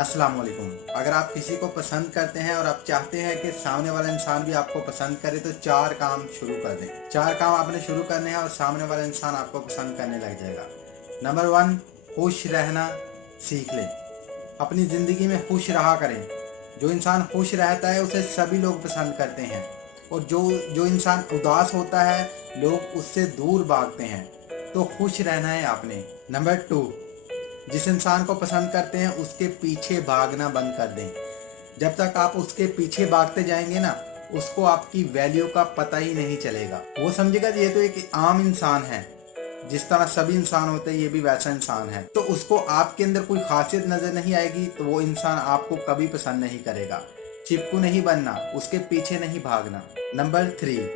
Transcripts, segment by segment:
अस्सलाम वालेकुम। अगर आप किसी को पसंद करते हैं और आप चाहते हैं कि सामने वाला इंसान भी आपको पसंद करे तो 4 काम शुरू कर दें। 4 काम आपने शुरू करने हैं और सामने वाला इंसान आपको पसंद करने लग जाएगा। नंबर 1, खुश रहना सीख लें। अपनी ज़िंदगी में खुश रहा करें। जो इंसान खुश रहता है उसे सभी लोग पसंद करते हैं और जो जो इंसान उदास होता है लोग उससे दूर भागते हैं। तो खुश रहना है आपने। नंबर 2, जिस इंसान को पसंद करते हैं उसके पीछे भागना बंद कर दें। जब तक आप उसके पीछे भागते जाएंगे ना, उसको आपकी वैल्यू का पता ही नहीं चलेगा। वो समझेगा ये तो एक आम इंसान है, जिस तरह सभी इंसान होते हैं ये भी वैसा इंसान है। तो उसको आपके अंदर कोई खासियत नजर नहीं आएगी तो वो इंसान आपको कभी पसंद नहीं करेगा। चिपकू नहीं बनना, उसके पीछे नहीं भागना। नंबर 3,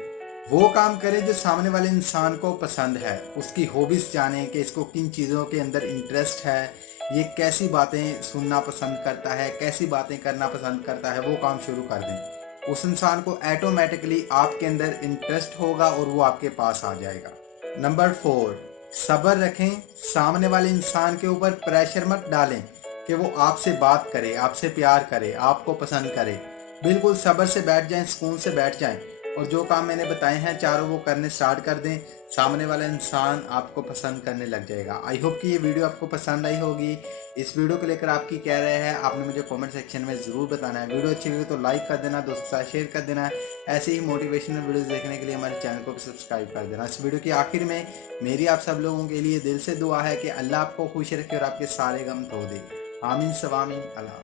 वो काम करें जो सामने वाले इंसान को पसंद है। उसकी हॉबीज जानें कि इसको किन चीज़ों के अंदर इंटरेस्ट है, ये कैसी बातें सुनना पसंद करता है, कैसी बातें करना पसंद करता है, वो काम शुरू कर दें। उस इंसान को ऑटोमेटिकली आपके अंदर इंटरेस्ट होगा और वो आपके पास आ जाएगा। नंबर 4, सब्र रखें। सामने वाले इंसान के ऊपर प्रेशर मत डालें कि वो आपसे बात करे, आपसे प्यार करे, आपको पसंद करे। बिल्कुल सब्र से बैठ जाएं, सुकून से बैठ जाएं और जो काम मैंने बताए हैं चारों वो करने स्टार्ट कर दें। सामने वाला इंसान आपको पसंद करने लग जाएगा। आई होप कि ये वीडियो आपको पसंद आई होगी। इस वीडियो को लेकर आपकी क्या राय है आपने मुझे कमेंट सेक्शन में ज़रूर बताना है। वीडियो अच्छी लगी तो लाइक कर देना, दोस्तों के साथ शेयर कर देना। ऐसे ही मोटिवेशनल वीडियोस देखने के लिए हमारे चैनल को भी सब्सक्राइब कर देना। इस वीडियो के आखिर में मेरी आप सब लोगों के लिए दिल से दुआ है कि अल्लाह आपको खुश रखे और आपके सारे गम धो दे। आमीन सवामीन अल्लाह।